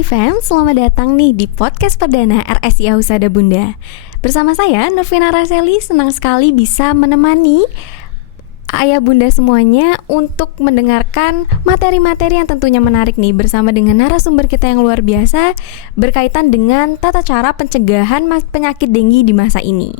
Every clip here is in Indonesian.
Healthy Fam, selamat datang nih di podcast perdana RSI Husada Bunda. Bersama saya, Nurvina Raseli, senang sekali bisa menemani ayah bunda semuanya untuk mendengarkan materi-materi yang tentunya menarik nih bersama dengan narasumber kita yang luar biasa berkaitan dengan tata cara pencegahan penyakit denggi di masa ini.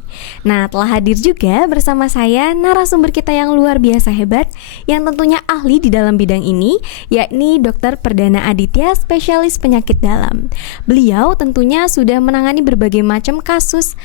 Nah, telah hadir juga bersama saya narasumber kita yang luar biasa hebat yang tentunya ahli di dalam bidang ini, yakni Dr. Perdana Aditya, spesialis penyakit dalam. Beliau tentunya sudah menangani berbagai macam kasus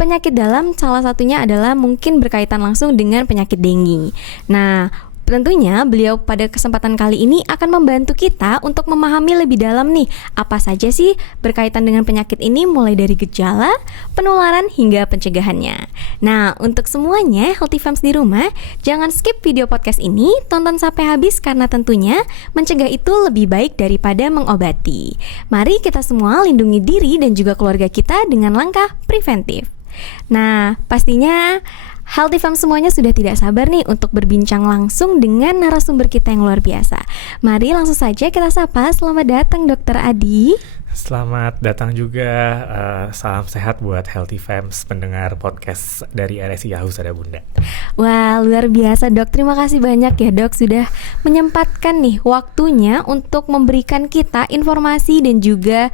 penyakit dalam, salah satunya adalah mungkin berkaitan langsung dengan penyakit denggi. Nah, tentunya beliau pada kesempatan kali ini akan membantu kita untuk memahami lebih dalam nih, apa saja sih berkaitan dengan penyakit ini mulai dari gejala, penularan, hingga pencegahannya. Nah, untuk semuanya Healthy Fams di rumah, jangan skip video podcast ini, tonton sampai habis karena tentunya mencegah itu lebih baik daripada mengobati. Mari kita semua lindungi diri dan juga keluarga kita dengan langkah preventif. Nah, pastinya Healthy Fam semuanya sudah tidak sabar nih untuk berbincang langsung dengan narasumber kita yang luar biasa. Mari langsung saja kita sapa. Selamat datang Dr. Adi. Selamat datang juga, salam sehat buat Healthy Fams pendengar podcast dari RSI Husada Bunda. Wah, luar biasa Dok, terima kasih banyak ya Dok sudah menyempatkan nih waktunya untuk memberikan kita informasi dan juga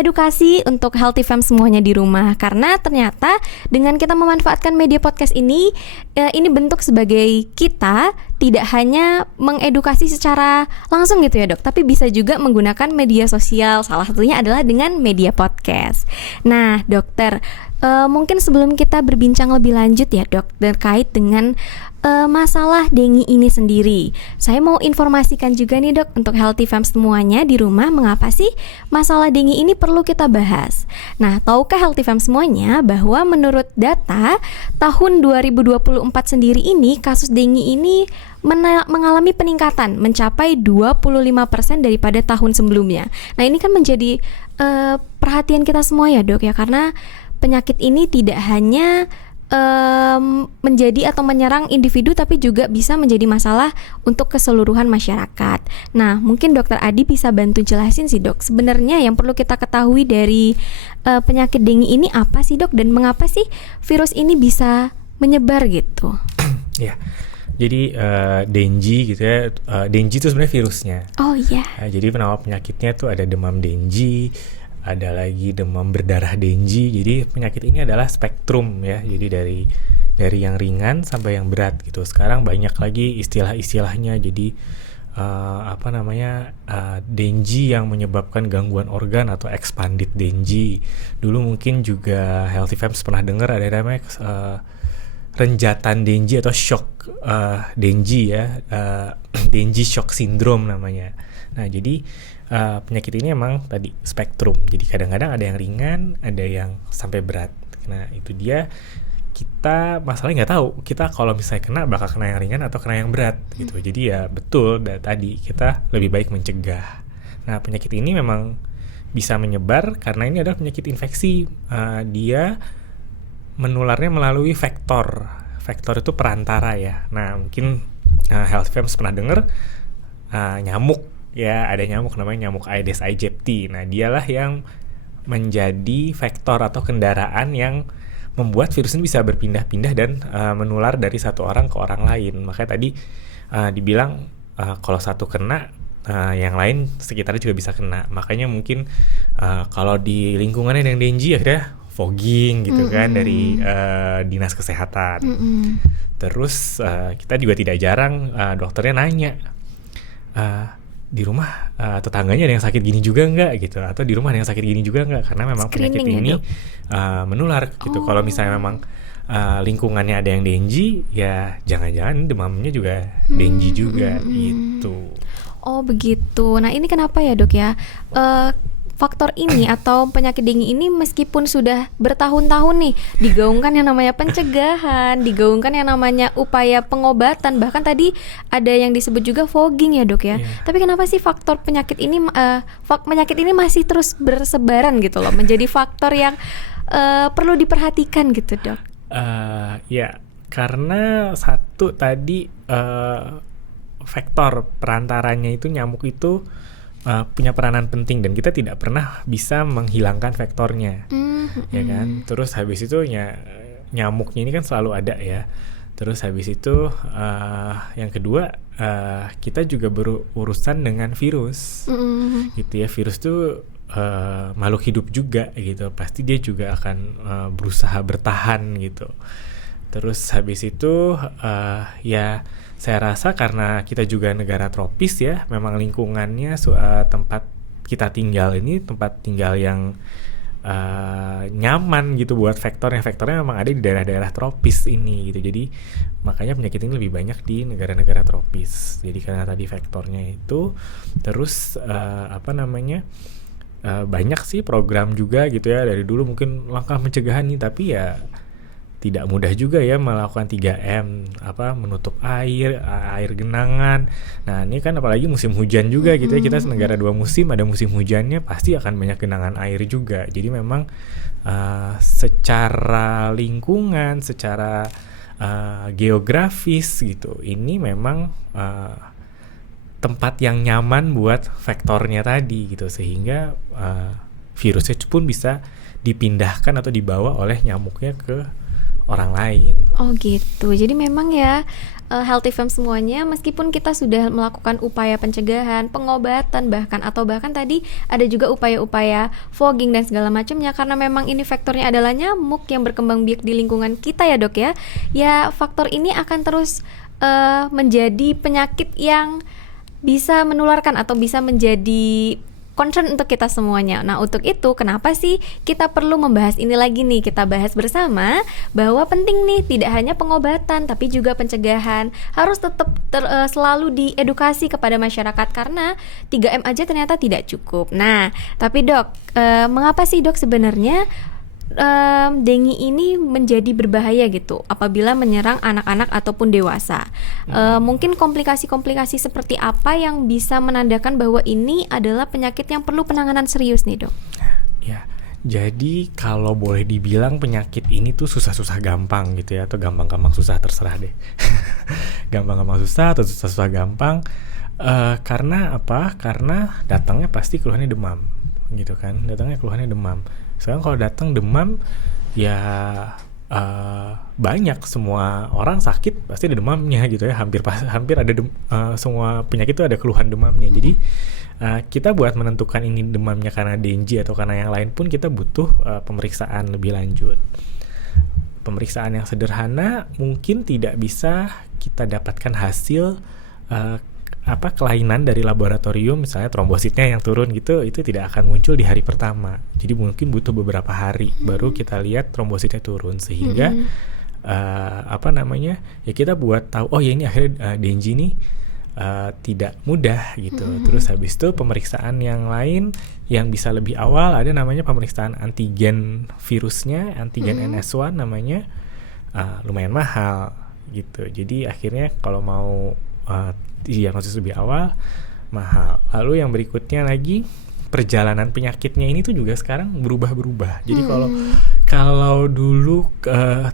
edukasi untuk Healthy Fam semuanya di rumah. Karena ternyata dengan kita memanfaatkan media podcast ini bentuk sebagai kita tidak hanya mengedukasi secara langsung gitu ya Dok, tapi bisa juga menggunakan media sosial. Salah satunya adalah dengan media podcast. Nah Dokter, mungkin sebelum kita berbincang lebih lanjut ya Dok terkait dengan masalah denggi ini sendiri, saya mau informasikan juga nih Dok untuk Healthy Fam semuanya di rumah, mengapa sih masalah denggi ini perlu kita bahas. Nah, tahukah Healthy Fam semuanya bahwa menurut data tahun 2024 sendiri ini kasus denggi ini mengalami peningkatan mencapai 25% daripada tahun sebelumnya. Nah, ini kan menjadi perhatian kita semua ya Dok ya, karena penyakit ini tidak hanya menjadi atau menyerang individu tapi juga bisa menjadi masalah untuk keseluruhan masyarakat. Nah, mungkin Dokter Adi bisa bantu jelasin sih Dok, sebenarnya yang perlu kita ketahui dari penyakit denggi ini apa sih Dok, dan mengapa sih virus ini bisa menyebar gitu? Ya, jadi Dengue gitu ya, Dengue itu sebenarnya virusnya. Oh iya. Jadi nama penyakitnya tuh ada demam Dengue, ada lagi demam berdarah Dengue. Jadi penyakit ini adalah spektrum ya. Jadi dari yang ringan sampai yang berat gitu. Sekarang banyak lagi istilah-istilahnya. Jadi Dengue yang menyebabkan gangguan organ atau expanded Dengue. Dulu mungkin juga Healthy Fams pernah dengar ada namanya renjatan Dengue atau shock Dengue ya. Dengue shock syndrome namanya. Nah, jadi penyakit ini emang tadi spektrum. Jadi kadang-kadang ada yang ringan, ada yang sampai berat. Nah, itu dia, kita masalahnya nggak tahu kita kalau misalnya kena bakal kena yang ringan atau kena yang berat gitu. Jadi ya betul tadi kita lebih baik mencegah. Nah, penyakit ini memang bisa menyebar karena ini adalah penyakit infeksi. Dia menularnya melalui vektor. Vektor itu perantara ya. Nah, mungkin Healthy Fams pernah dengar nyamuk. Ya, ada nyamuk namanya nyamuk Aedes aegypti. Nah, dialah yang menjadi vektor atau kendaraan yang membuat virus ini bisa berpindah-pindah dan menular dari satu orang ke orang lain. Makanya tadi dibilang kalau satu kena, yang lain sekitarnya juga bisa kena. Makanya mungkin kalau di lingkungannya yang Dengue akhirnya fogging gitu kan dari dinas kesehatan. Terus kita juga tidak jarang dokternya nanya, di rumah tetangganya ada yang sakit gini juga nggak gitu, atau di rumah ada yang sakit gini juga nggak, karena memang penyakit ini menular gitu. Kalau misalnya memang lingkungannya ada yang Dengue, ya jangan-jangan demamnya juga Dengue juga gitu. Oh begitu. Nah, ini kenapa ya Dok ya, faktor ini atau penyakit denggi ini meskipun sudah bertahun-tahun nih digaungkan yang namanya pencegahan, digaungkan yang namanya upaya pengobatan, bahkan tadi ada yang disebut juga fogging ya Dok ya. Tapi kenapa sih faktor penyakit ini masih terus bersebaran gitu loh, menjadi faktor yang perlu diperhatikan gitu Dok? Ya karena satu tadi faktor perantaranya itu nyamuk itu punya peranan penting dan kita tidak pernah bisa menghilangkan faktornya, ya kan. Terus habis itu nyamuknya ini kan selalu ada ya. Terus habis itu yang kedua kita juga berurusan dengan virus, gitu ya. Virus tuh makhluk hidup juga gitu, pasti dia juga akan berusaha bertahan gitu. Terus habis itu ya saya rasa karena kita juga negara tropis ya, memang lingkungannya tempat kita tinggal ini tempat tinggal yang nyaman gitu buat faktornya memang ada di daerah-daerah tropis ini gitu. Jadi makanya penyakit ini lebih banyak di negara-negara tropis. Jadi karena tadi faktornya itu, terus banyak sih program juga gitu ya dari dulu, mungkin langkah pencegahan nih, tapi ya tidak mudah juga ya melakukan 3M, menutup air genangan. Nah ini kan apalagi musim hujan juga gitu ya, kita negara 2 musim, ada musim hujannya pasti akan banyak genangan air juga. Jadi memang secara lingkungan, secara geografis gitu, ini memang tempat yang nyaman buat faktornya tadi gitu, sehingga virusnya pun bisa dipindahkan atau dibawa oleh nyamuknya ke orang lain. Oh gitu. Jadi memang ya Healthy Fam semuanya, meskipun kita sudah melakukan upaya pencegahan, pengobatan bahkan tadi ada juga upaya-upaya fogging dan segala macamnya, karena memang ini faktornya adalah nyamuk yang berkembang biak di lingkungan kita ya dok ya. Ya faktor ini akan terus menjadi penyakit yang bisa menularkan atau bisa menjadi concern untuk kita semuanya. Nah untuk itu kenapa sih kita perlu membahas ini lagi nih, kita bahas bersama bahwa penting nih tidak hanya pengobatan tapi juga pencegahan harus tetap selalu diedukasi kepada masyarakat, karena 3M aja ternyata tidak cukup. Nah tapi dok, mengapa sih dok sebenarnya dengue ini menjadi berbahaya gitu apabila menyerang anak-anak ataupun dewasa? Mungkin komplikasi-komplikasi seperti apa yang bisa menandakan bahwa ini adalah penyakit yang perlu penanganan serius nih dok? Ya, jadi kalau boleh dibilang penyakit ini tuh susah-susah gampang gitu ya, atau gampang-gampang susah, terserah deh. Gampang-gampang susah atau susah-susah gampang, karena apa? Karena datangnya pasti keluhannya demam gitu kan, datangnya keluhannya demam. Sekarang kalau datang demam ya banyak, semua orang sakit pasti ada demamnya gitu ya, hampir ada semua penyakit itu ada keluhan demamnya. Jadi kita buat menentukan ini demamnya karena dengue atau karena yang lain pun kita butuh pemeriksaan lebih lanjut. Pemeriksaan yang sederhana mungkin tidak bisa kita dapatkan hasil kelainan dari laboratorium, misalnya trombositnya yang turun gitu, itu tidak akan muncul di hari pertama. Jadi mungkin butuh beberapa hari baru kita lihat trombositnya turun, sehingga ya kita buat tahu oh ya ini akhirnya dengue nih tidak mudah gitu. Terus habis itu pemeriksaan yang lain yang bisa lebih awal, ada namanya pemeriksaan antigen virusnya, antigen NS1 namanya, lumayan mahal gitu. Jadi akhirnya kalau mau diagnosis lebih awal mahal. Lalu yang berikutnya lagi, perjalanan penyakitnya ini tuh juga sekarang berubah-berubah. Jadi kalau dulu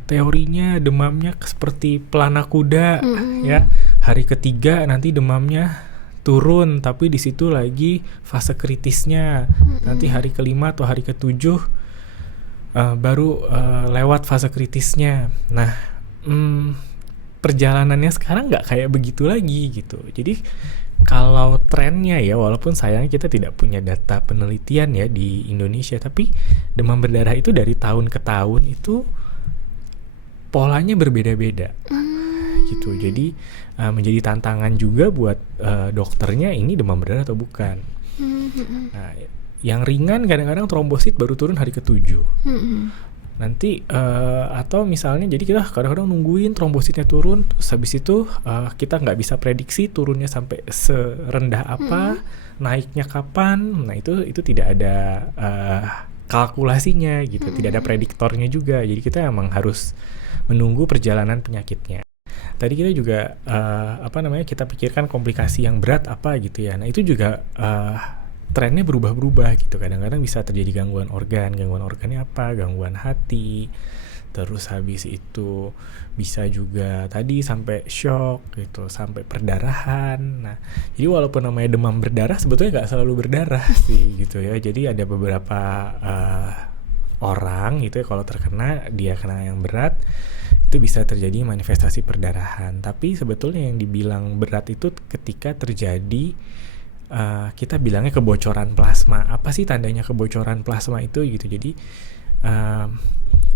teorinya demamnya seperti pelana kuda ya, hari ketiga nanti demamnya turun, tapi di situ lagi fase kritisnya. Nanti hari kelima atau hari ketujuh baru lewat fase kritisnya. Nah, perjalanannya sekarang nggak kayak begitu lagi gitu. Jadi kalau trennya ya, walaupun sayangnya kita tidak punya data penelitian ya di Indonesia, tapi demam berdarah itu dari tahun ke tahun itu polanya berbeda-beda gitu. Jadi menjadi tantangan juga buat dokternya, ini demam berdarah atau bukan. Nah, yang ringan kadang-kadang trombosit baru turun hari ke-7. Nanti atau misalnya jadi kita kadang-kadang nungguin trombositnya turun, terus habis itu kita nggak bisa prediksi turunnya sampai serendah apa, naiknya kapan. Nah itu tidak ada kalkulasinya gitu, tidak ada prediktornya juga. Jadi kita emang harus menunggu perjalanan penyakitnya. Tadi kita juga kita pikirkan komplikasi yang berat apa gitu ya. Nah itu juga trennya berubah-berubah gitu. Kadang-kadang bisa terjadi gangguan organnya apa, gangguan hati, terus habis itu bisa juga tadi sampai shock gitu, sampai perdarahan. Nah, jadi walaupun namanya demam berdarah sebetulnya nggak selalu berdarah sih gitu ya. Jadi ada beberapa orang gitu ya, kalau terkena dia kena yang berat itu bisa terjadi manifestasi perdarahan. Tapi sebetulnya yang dibilang berat itu ketika terjadi kita bilangnya kebocoran plasma. Apa sih tandanya kebocoran plasma itu gitu?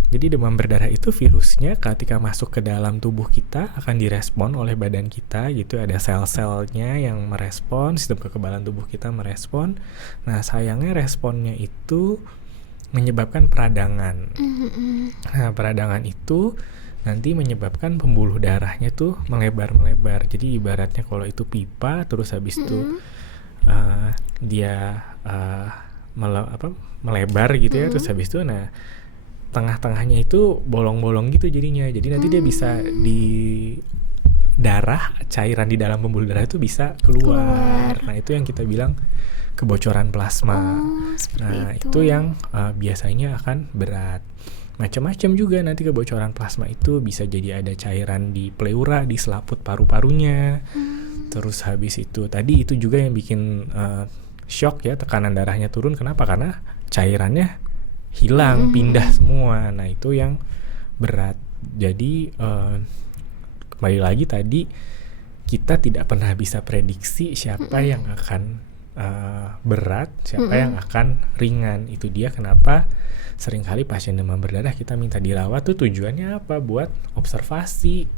Jadi demam berdarah itu virusnya ketika masuk ke dalam tubuh kita akan direspon oleh badan kita gitu, ada sel-selnya yang merespon, sistem kekebalan tubuh kita merespon. Nah, sayangnya responnya itu menyebabkan peradangan. Nah, peradangan itu nanti menyebabkan pembuluh darahnya tuh melebar-melebar. Jadi ibaratnya kalau itu pipa, terus habis itu dia melebar gitu ya, terus habis itu nah tengah-tengahnya itu bolong-bolong gitu jadinya. Jadi nanti dia bisa di darah, cairan di dalam pembuluh darah itu bisa keluar. Nah, itu yang kita bilang kebocoran plasma. Nah, itu yang biasanya akan berat. Macam-macam juga nanti kebocoran plasma itu bisa jadi ada cairan di pleura, di selaput paru-parunya. Terus habis itu tadi itu juga yang bikin shock ya, tekanan darahnya turun. Kenapa? Karena cairannya hilang, pindah semua. Nah, itu yang berat. Jadi kembali lagi tadi, kita tidak pernah bisa prediksi siapa yang akan berat, siapa yang akan ringan. Itu dia kenapa seringkali pasien demam berdarah kita minta dirawat tuh tujuannya apa? Buat observasi.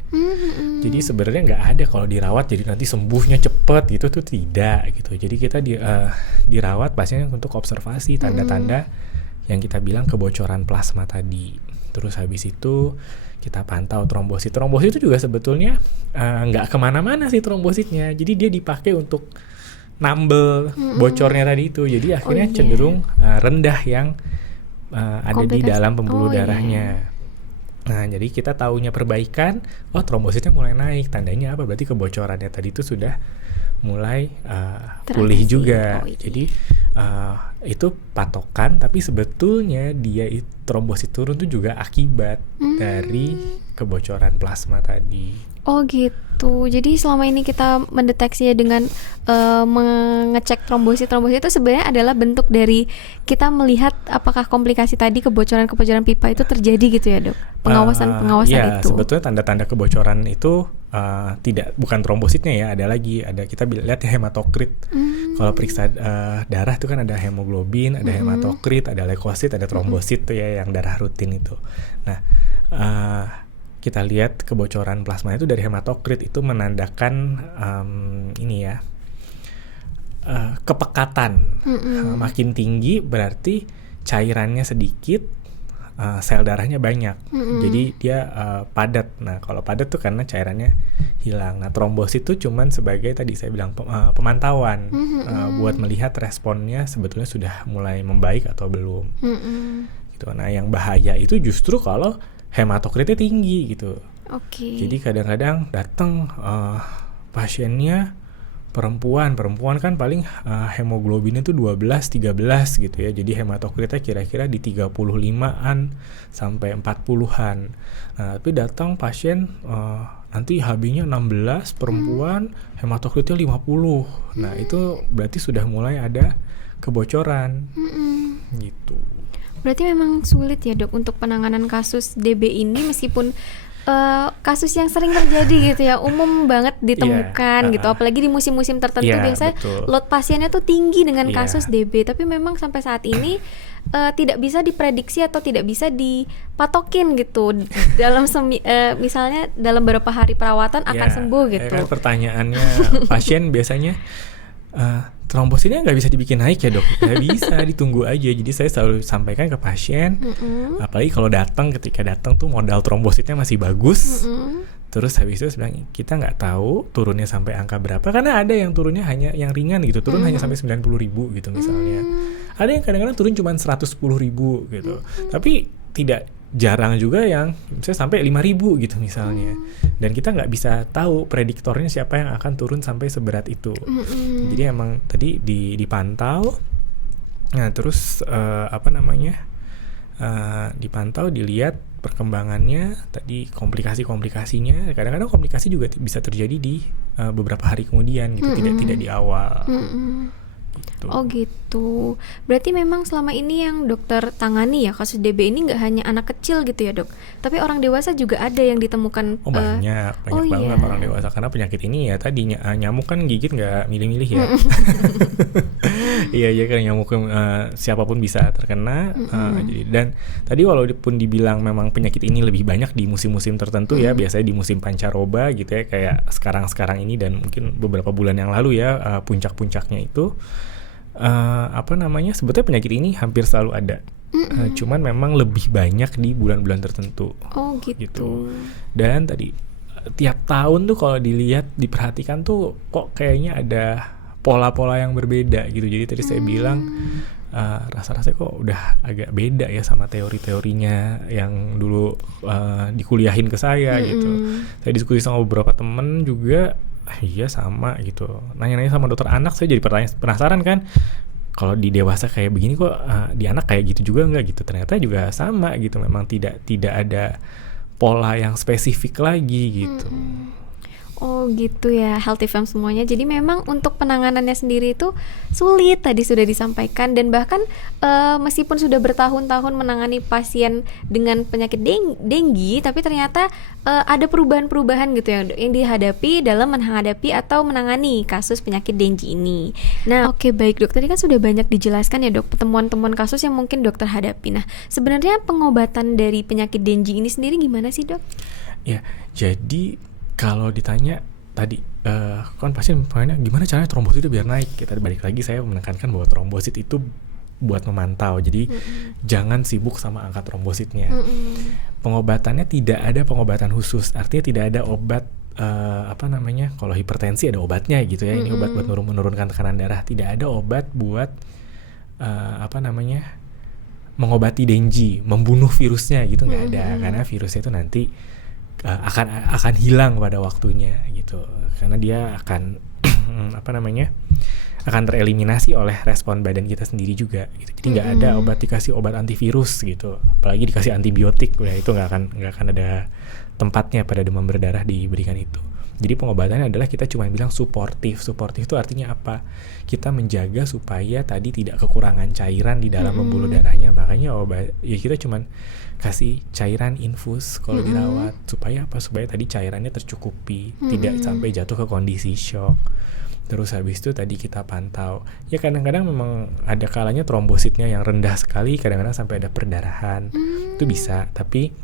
Jadi sebenarnya nggak ada kalau dirawat jadi nanti sembuhnya cepet gitu tuh, tidak gitu. Jadi kita dirawat pasiennya untuk observasi tanda-tanda yang kita bilang kebocoran plasma tadi. Terus habis itu kita pantau trombosit. Trombosit itu juga sebetulnya nggak kemana-mana sih trombositnya. Jadi dia dipakai untuk nambel bocornya tadi itu. Jadi akhirnya cenderung rendah yang ada di dalam pembuluh darahnya. Nah, jadi kita taunya perbaikan, trombositnya mulai naik. Tandanya apa? Berarti kebocorannya tadi itu sudah mulai pulih juga. Jadi itu patokan, tapi sebetulnya trombosit turun itu juga akibat dari kebocoran plasma tadi. Oh gitu. Jadi selama ini kita mendeteksinya dengan mengecek trombosit itu sebenarnya adalah bentuk dari kita melihat apakah komplikasi tadi kebocoran pipa itu terjadi gitu ya, Dok? Pengawasan ya, itu. Sebetulnya tanda-tanda kebocoran itu bukan trombositnya ya, ada kita lihat ya hematokrit. Kalau periksa darah itu kan ada hemoglobin, ada hematokrit, ada leukosit, ada trombosit tuh ya yang darah rutin itu. Nah, kita lihat kebocoran plasma itu dari hematokrit itu menandakan kepekatan. Makin tinggi berarti cairannya sedikit, sel darahnya banyak. Jadi dia padat. Nah, kalau padat tuh karena cairannya hilang. Nah, trombosit itu cuman sebagai tadi saya bilang pemantauan buat melihat responnya sebetulnya sudah mulai membaik atau belum. Gitu. Nah, yang bahaya itu justru kalau hematokritnya tinggi gitu. Jadi kadang-kadang datang pasiennya perempuan kan paling hemoglobinnya itu 12-13 gitu ya. Jadi hematokritnya kira-kira di 35-an sampai 40-an. Nah, tapi datang pasien nanti HB-nya 16 perempuan, hematokritnya 50. Nah, itu berarti sudah mulai ada kebocoran. Gitu. Berarti memang sulit ya, Dok, untuk penanganan kasus DB ini, meskipun kasus yang sering terjadi gitu ya, umum banget ditemukan gitu, apalagi di musim-musim tertentu biasanya load pasiennya tuh tinggi dengan kasus DB, tapi memang sampai saat ini tidak bisa diprediksi atau tidak bisa dipatokin gitu dalam misalnya dalam beberapa hari perawatan akan sembuh gitu. Kan pertanyaannya pasien biasanya trombositnya nggak bisa dibikin naik ya, Dok? Nggak bisa, ditunggu aja. Jadi saya selalu sampaikan ke pasien, apalagi kalau ketika datang tuh modal trombositnya masih bagus. Terus habis itu sebenarnya kita nggak tahu turunnya sampai angka berapa, karena ada yang turunnya hanya yang ringan gitu, turun hanya sampai 90.000 gitu misalnya. Ada yang kadang-kadang turun cuma 110.000 gitu. Tapi jarang juga yang misalnya sampai 5.000 gitu misalnya. Dan kita nggak bisa tahu prediktornya siapa yang akan turun sampai seberat itu. Jadi emang tadi dipantau. Nah, terus dipantau, dilihat perkembangannya, tadi komplikasinya. Kadang-kadang komplikasi juga bisa terjadi di beberapa hari kemudian gitu, tidak di awal. Gitu. Oh gitu. Berarti memang selama ini yang dokter tangani ya kasus DB ini nggak hanya anak kecil gitu ya dok, tapi orang dewasa juga ada yang ditemukan. Banyak banget orang dewasa, karena penyakit ini ya tadi nyamuk kan gigit nggak milih-milih ya. Iya kan nyamuk siapapun bisa terkena. Dan tadi walaupun dibilang memang penyakit ini lebih banyak di musim-musim tertentu ya, biasanya di musim pancaroba gitu ya, kayak sekarang ini dan mungkin beberapa bulan yang lalu ya, puncak-puncaknya itu. Sebetulnya penyakit ini hampir selalu ada. Cuman memang lebih banyak di bulan-bulan tertentu. Oh gitu. Dan tadi tiap tahun tuh kalau diperhatikan tuh kok kayaknya ada pola-pola yang berbeda gitu. Jadi tadi saya bilang rasa-rasanya kok udah agak beda ya sama teori-teorinya yang dulu dikuliahin ke saya gitu. Saya diskusi sama beberapa temen juga. Iya sama gitu. Nanya-nanya sama dokter anak, saya jadi penasaran kan. Kalau di dewasa kayak begini kok di anak kayak gitu juga nggak gitu. Ternyata juga sama gitu. Memang tidak ada pola yang spesifik lagi gitu. Oh gitu ya, Healthy Fam semuanya. Jadi memang untuk penanganannya sendiri itu sulit, tadi sudah disampaikan. Dan bahkan meskipun sudah bertahun-tahun menangani pasien dengan penyakit denggi, tapi ternyata ada perubahan-perubahan gitu yang dihadapi dalam menghadapi atau menangani kasus penyakit denggi ini. Nah oke, baik dok, tadi kan sudah banyak dijelaskan ya dok temuan-temuan kasus yang mungkin dokter hadapi. Nah sebenarnya pengobatan dari penyakit denggi ini sendiri gimana sih dok? Ya, jadi kalau ditanya tadi kan pasien gimana caranya trombosit itu biar naik, kita balik lagi saya menekankan bahwa trombosit itu buat memantau, jadi jangan sibuk sama angka trombositnya. Pengobatannya tidak ada pengobatan khusus, artinya tidak ada obat kalau hipertensi ada obatnya gitu ya, ini obat buat menurunkan tekanan darah. Tidak ada obat buat mengobati denggi, membunuh virusnya gitu, nggak ada, karena virusnya itu nanti akan hilang pada waktunya gitu, karena dia akan akan tereliminasi oleh respon badan kita sendiri juga gitu. Jadi nggak ada dikasih obat antivirus gitu, apalagi dikasih antibiotik, udah itu nggak akan ada tempatnya pada demam berdarah diberikan itu. Jadi pengobatannya adalah kita cuma bilang suportif itu artinya apa? Kita menjaga supaya tadi tidak kekurangan cairan di dalam pembuluh darahnya. Makanya kita cuma kasih cairan infus kalau dirawat, supaya apa? Supaya tadi cairannya tercukupi, tidak sampai jatuh ke kondisi shock. Terus habis itu tadi kita pantau. Ya kadang-kadang memang ada kalanya trombositnya yang rendah sekali, kadang-kadang sampai ada perdarahan. Itu bisa, tapi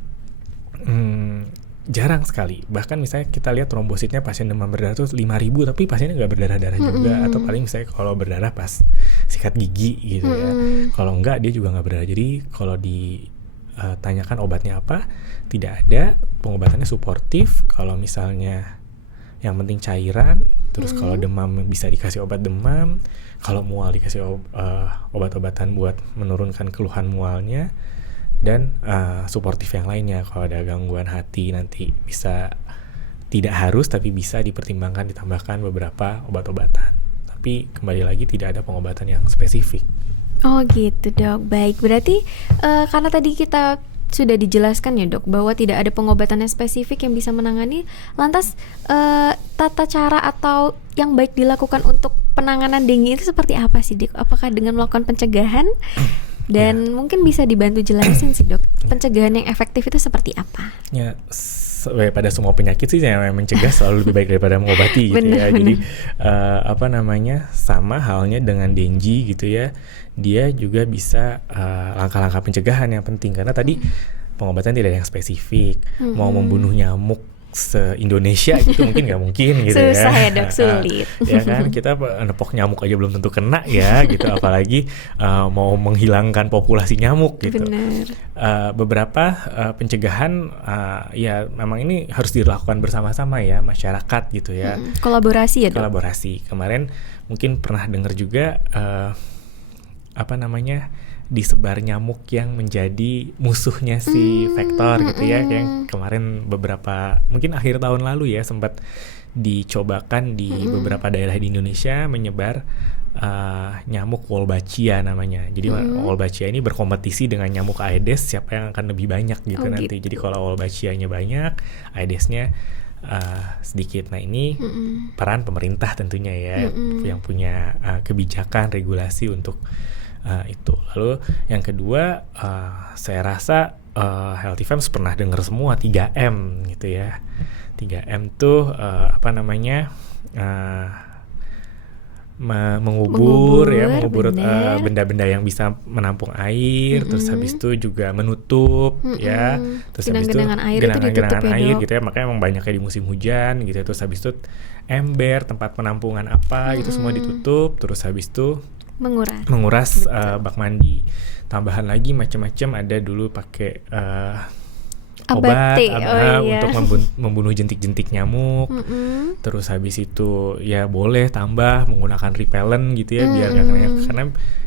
jarang sekali. Bahkan misalnya kita lihat trombositnya pasien demam berdarah tuh 5.000, tapi pasiennya nggak berdarah-darah juga, atau paling misalnya kalau berdarah pas sikat gigi gitu ya. Kalau enggak dia juga nggak berdarah. Jadi kalau ditanyakan obatnya apa, tidak ada. Pengobatannya suportif. Kalau misalnya yang penting cairan, terus kalau demam bisa dikasih obat demam, kalau mual dikasih obat-obatan buat menurunkan keluhan mualnya. Dan suportif yang lainnya, kalau ada gangguan hati nanti bisa, tidak harus tapi bisa dipertimbangkan ditambahkan beberapa obat-obatan. Tapi kembali lagi tidak ada pengobatan yang spesifik. Oh gitu dok, baik. Berarti karena tadi kita sudah dijelaskan ya dok bahwa tidak ada pengobatan yang spesifik yang bisa menangani, lantas tata cara atau yang baik dilakukan untuk penanganan denggi itu seperti apa sih dok? Apakah dengan melakukan pencegahan? Dan mungkin bisa dibantu jelasin sih dok, pencegahan yang efektif itu seperti apa? Ya, pada semua penyakit sih yang mencegah selalu lebih baik daripada mengobati gitu ya. Jadi sama halnya dengan denggi gitu ya. Dia juga bisa langkah-langkah pencegahan yang penting, karena tadi pengobatan tidak ada yang spesifik. Mau membunuh nyamuk se-Indonesia gitu mungkin nggak mungkin gitu. Susah ya dok, sulit. Ya kan, kita nepok nyamuk aja belum tentu kena ya gitu, apalagi mau menghilangkan populasi nyamuk gitu. Benar. Beberapa pencegahan ya memang ini harus dilakukan bersama-sama ya, masyarakat gitu ya. Kolaborasi ya dok? Kolaborasi. Kemarin mungkin pernah dengar juga disebar nyamuk yang menjadi musuhnya si vektor gitu ya, yang kemarin mungkin akhir tahun lalu ya sempat dicobakan di beberapa daerah di Indonesia, menyebar nyamuk Wolbachia namanya. Jadi Wolbachia ini berkompetisi dengan nyamuk Aedes siapa yang akan lebih banyak gitu nanti. Jadi kalau Wolbachia-nya banyak, Aedes-nya sedikit. Nah ini peran pemerintah tentunya ya, yang punya kebijakan regulasi untuk itu. Lalu yang kedua, saya rasa Healthy Fams pernah dengar semua 3M gitu ya. 3M tuh mengubur benda-benda yang bisa menampung air, terus habis itu juga menutup ya, terus habis itu genangan air gitu ya, makanya emang banyaknya di musim hujan gitu ya. Terus habis itu ember, tempat penampungan apa itu semua ditutup, terus habis itu menguras bak mandi. Tambahan lagi macam-macam, ada dulu pakai obat untuk membunuh jentik-jentik nyamuk. Terus habis itu ya boleh tambah menggunakan repellent gitu ya, biar nggak kena, karena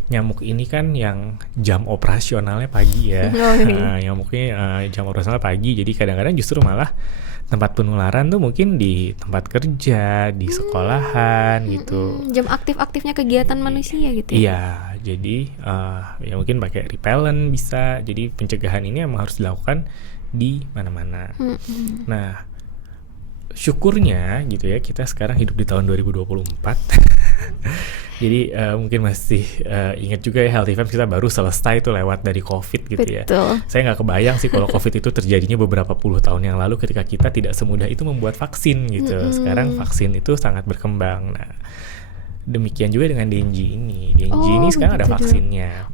nyamuk ini kan yang jam operasionalnya pagi ya. Nyamuknya jam operasional pagi, jadi kadang-kadang justru malah tempat penularan tuh mungkin di tempat kerja, di sekolahan gitu. Jam aktif-aktifnya kegiatan manusia gitu. Iya, jadi ya mungkin pakai repellent bisa. Jadi pencegahan ini emang harus dilakukan di mana-mana. Nah, syukurnya gitu ya, kita sekarang hidup di tahun 2024. Jadi mungkin masih ingat juga ya, Healthy Fams kita baru selesai tuh lewat dari COVID gitu. Betul. Ya. Saya nggak kebayang sih kalau COVID itu terjadinya beberapa puluh tahun yang lalu ketika kita tidak semudah itu membuat vaksin gitu. Sekarang vaksin itu sangat berkembang. Nah, demikian juga dengan Denji ini. Denji ini sekarang ada vaksinnya.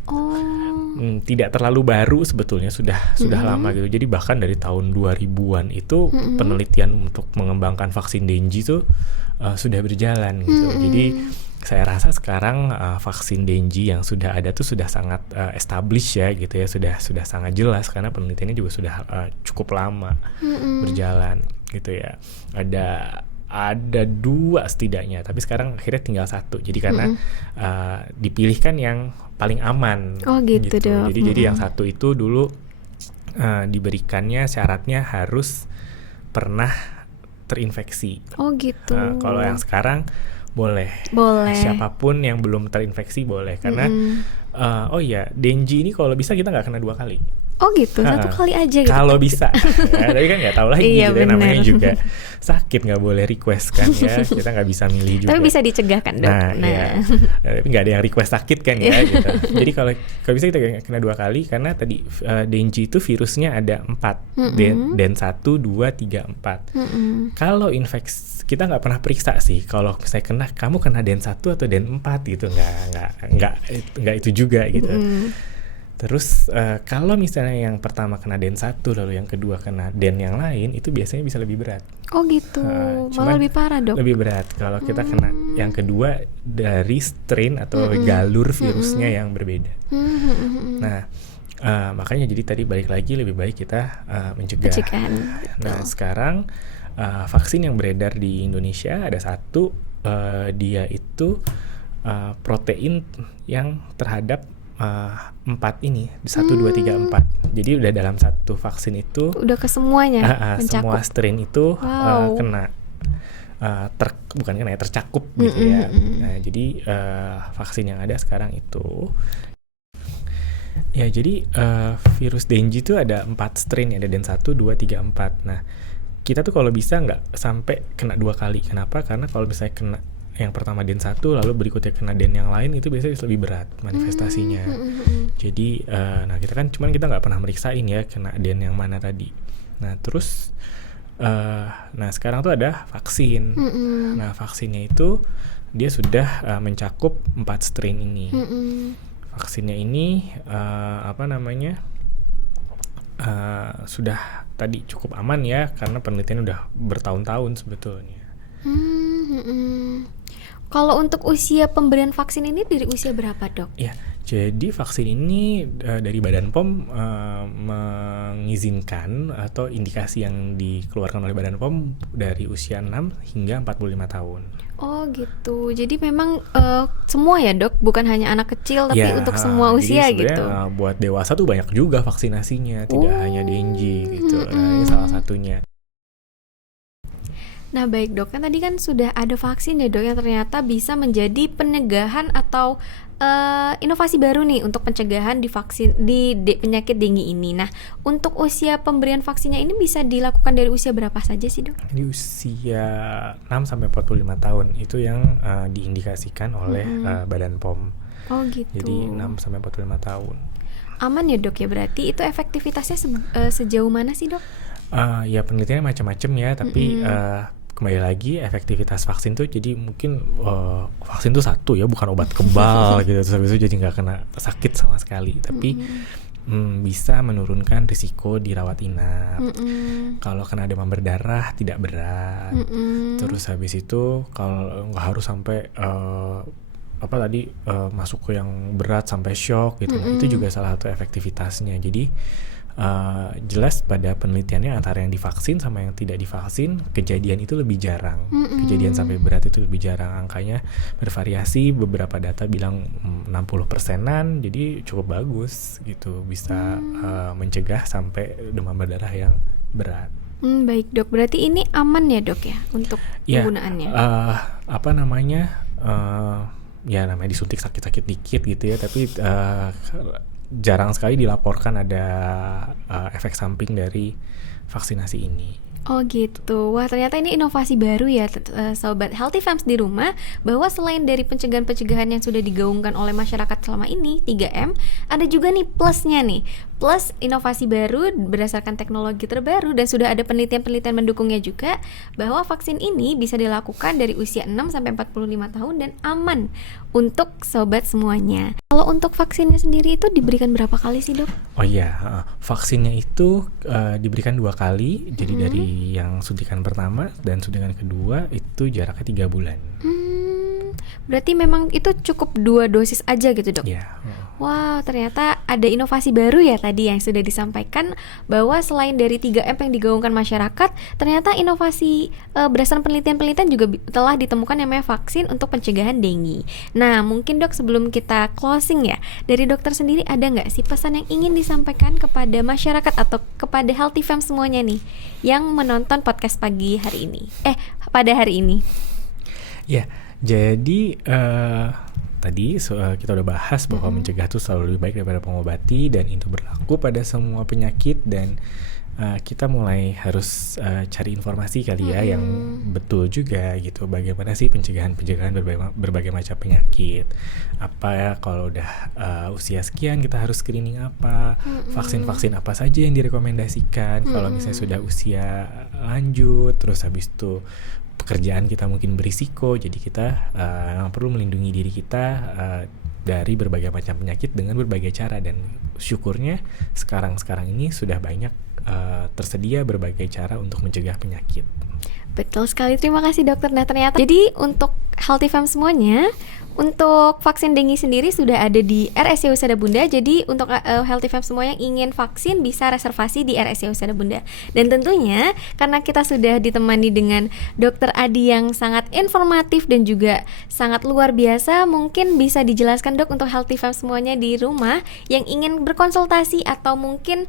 Tidak terlalu baru sebetulnya, sudah lama gitu. Jadi bahkan dari tahun 2000-an itu penelitian untuk mengembangkan vaksin Denji tuh sudah berjalan gitu. Jadi saya rasa sekarang vaksin Denji yang sudah ada tuh sudah sangat established ya gitu ya, sudah sangat jelas karena penelitiannya juga sudah cukup lama berjalan gitu ya. Ada 2 setidaknya, tapi sekarang akhirnya tinggal 1. Jadi karena dipilihkan yang paling aman. Gitu. Jadi yang 1 itu dulu diberikannya syaratnya harus pernah terinfeksi. Gitu. Kalau yang sekarang boleh. Siapapun yang belum terinfeksi boleh, karena Denji ini kalau bisa kita nggak kena 2 kali. Gitu, 1 kali aja gitu. Kalau bisa. Tapi kan nggak tahu lagi gitu ya, namanya juga sakit, nggak boleh request kan ya. Kita nggak bisa milih juga. Tapi bisa dicegah kan, Dok? Ya. Tapi nggak ada yang request sakit kan ya gitu. Jadi kalau bisa kita kena 2 kali, karena tadi Denji itu virusnya ada 4. Den 1, 2, 3, 4. Kalau infeksi kita nggak pernah periksa sih kalau saya kena, kamu kena Den 1 atau Den 4 gitu, nggak itu juga gitu. Terus kalau misalnya yang pertama kena Den 1 lalu yang kedua kena Den yang lain, itu biasanya bisa lebih berat. Gitu. Malah lebih parah, Dok. Lebih berat kalau kita kena yang kedua dari strain atau galur virusnya yang berbeda. Nah, makanya jadi tadi balik lagi lebih baik kita mencegah. Nah, sekarang vaksin yang beredar di Indonesia ada 1, dia itu protein yang terhadap 4 ini, 1, 2, 3, 4. Jadi udah dalam 1 vaksin itu udah ke semuanya, semua strain itu kena, bukan kena ya, tercakup gitu ya. Nah, jadi vaksin yang ada sekarang itu ya, jadi virus Denji itu ada 4 strain, ada Den 1, 2, 3, 4. Nah, kita tuh kalau bisa nggak sampai kena 2 kali. Kenapa? Karena kalau misalnya kena yang pertama Den 1 lalu berikutnya kena Den yang lain, itu biasanya lebih berat manifestasinya. Jadi nah kita nggak pernah meriksain ya kena Den yang mana tadi. Nah terus nah sekarang tuh ada vaksin. Nah vaksinnya itu dia sudah mencakup 4 strain ini. Vaksinnya ini sudah tadi cukup aman ya, karena penelitian udah bertahun-tahun sebetulnya. Kalau untuk usia pemberian vaksin ini dari usia berapa, Dok? Ya, jadi vaksin ini dari Badan POM mengizinkan atau indikasi yang dikeluarkan oleh Badan POM dari usia 6 hingga 45 tahun. Gitu. Jadi memang semua ya, Dok, bukan hanya anak kecil tapi untuk semua usia gitu. Buat dewasa tuh banyak juga vaksinasinya, tidak hanya Denji gitu. Nah, ini salah satunya. Nah baik dok, kan tadi kan sudah ada vaksin ya dok yang ternyata bisa menjadi pencegahan atau inovasi baru nih untuk pencegahan di vaksin penyakit dengue ini. Nah untuk usia pemberian vaksinnya ini bisa dilakukan dari usia berapa saja sih dok? Di usia 6-45 tahun itu yang diindikasikan oleh Badan POM. Oh gitu. Jadi 6-45 tahun. Aman ya dok ya, berarti itu efektivitasnya sejauh mana sih dok? Ya penelitiannya macam-macam ya, tapi kembali lagi efektivitas vaksin tuh jadi mungkin vaksin tuh satu ya, bukan obat kebal gitu, terus habis itu jadi nggak kena sakit sama sekali, tapi bisa menurunkan risiko dirawat inap. Kalau kena demam berdarah tidak berat. Terus habis itu kalau nggak harus sampai masuk ke yang berat sampai shock gitu. Nah, itu juga salah satu efektivitasnya. Jadi jelas pada penelitiannya antara yang divaksin sama yang tidak divaksin kejadian itu lebih jarang. Kejadian sampai berat itu lebih jarang, angkanya bervariasi, beberapa data bilang 60%-an, jadi cukup bagus gitu, bisa mencegah sampai demam berdarah yang berat. Baik dok, berarti ini aman ya dok ya untuk penggunaannya? Ya namanya disuntik sakit-sakit dikit gitu ya, tapi jarang sekali dilaporkan ada efek samping dari vaksinasi ini. Oh gitu. Wah ternyata ini inovasi baru ya sobat Healthy Fams di rumah, bahwa selain dari pencegahan-pencegahan yang sudah digaungkan oleh masyarakat selama ini 3M, ada juga nih plusnya nih. Plus inovasi baru berdasarkan teknologi terbaru, dan sudah ada penelitian-penelitian mendukungnya juga, bahwa vaksin ini bisa dilakukan dari usia 6-45 tahun dan aman untuk sobat semuanya. Kalau untuk vaksinnya sendiri itu diberikan berapa kali sih dok? Oh iya, vaksinnya itu diberikan 2 kali, jadi dari yang suntikan pertama dan suntikan kedua itu jaraknya 3 bulan. Berarti memang itu cukup 2 dosis aja gitu dok? Iya. Wow, ternyata ada inovasi baru ya tadi yang sudah disampaikan, bahwa selain dari 3M yang digaungkan masyarakat, ternyata inovasi berdasarkan penelitian-penelitian juga telah ditemukan yang namanya vaksin untuk pencegahan dengue. Nah, mungkin dok sebelum kita closing ya, dari dokter sendiri ada nggak sih pesan yang ingin disampaikan kepada masyarakat atau kepada Healthy Fam semuanya nih yang menonton podcast pagi hari ini? Pada hari ini. Ya, jadi tadi kita udah bahas bahwa mencegah itu selalu lebih baik daripada mengobati, dan itu berlaku pada semua penyakit, dan kita mulai harus cari informasi kali ya yang betul juga gitu, bagaimana sih pencegahan berbagai macam penyakit, apa ya kalau udah usia sekian kita harus screening apa, vaksin-vaksin apa saja yang direkomendasikan, kalau misalnya sudah usia lanjut, terus habis itu pekerjaan kita mungkin berisiko, jadi kita perlu melindungi diri kita dari berbagai macam penyakit dengan berbagai cara, dan syukurnya sekarang ini sudah banyak tersedia berbagai cara untuk mencegah penyakit. Betul sekali, terima kasih dokter. Nah ternyata jadi untuk Healthy Fam semuanya, untuk vaksin dengue sendiri sudah ada di RSC Husada Bunda. Jadi untuk Healthy Fam semua yang ingin vaksin bisa reservasi di RSC Husada Bunda. Dan tentunya karena kita sudah ditemani dengan Dokter Adi yang sangat informatif dan juga sangat luar biasa, mungkin bisa dijelaskan dok untuk Healthy Fam semuanya di rumah yang ingin berkonsultasi atau mungkin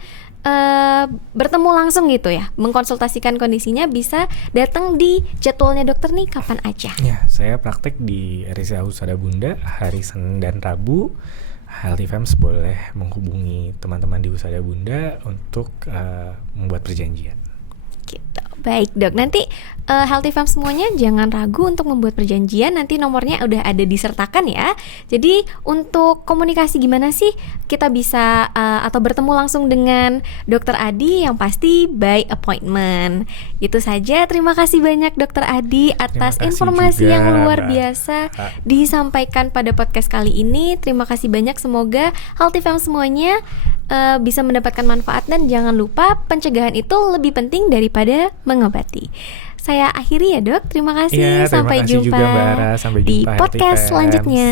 bertemu langsung gitu ya, mengkonsultasikan kondisinya, bisa datang di jadwalnya dokter nih kapan aja? Ya, saya praktek di RSC Husada Bunda hari Senin dan Rabu. Healthy Fams boleh menghubungi teman-teman di Husada Bunda untuk membuat perjanjian. Gitu. Baik dok, nanti Healthy Fam semuanya jangan ragu untuk membuat perjanjian, nanti nomornya udah ada disertakan ya. Jadi untuk komunikasi gimana sih kita bisa atau bertemu langsung dengan Dokter Adi, yang pasti by appointment. Itu saja, terima kasih banyak Dokter Adi atas informasi juga, yang luar Mbak. biasa disampaikan pada podcast kali ini. Terima kasih banyak, semoga Healthy Fam semuanya bisa mendapatkan manfaat, dan jangan lupa pencegahan itu lebih penting daripada mengobati. Saya akhiri ya dok, terima kasih, Ya, terima sampai kasih jumpa juga, Mbak Ara. Sampai di jumpa, podcast Healthy Fams. selanjutnya.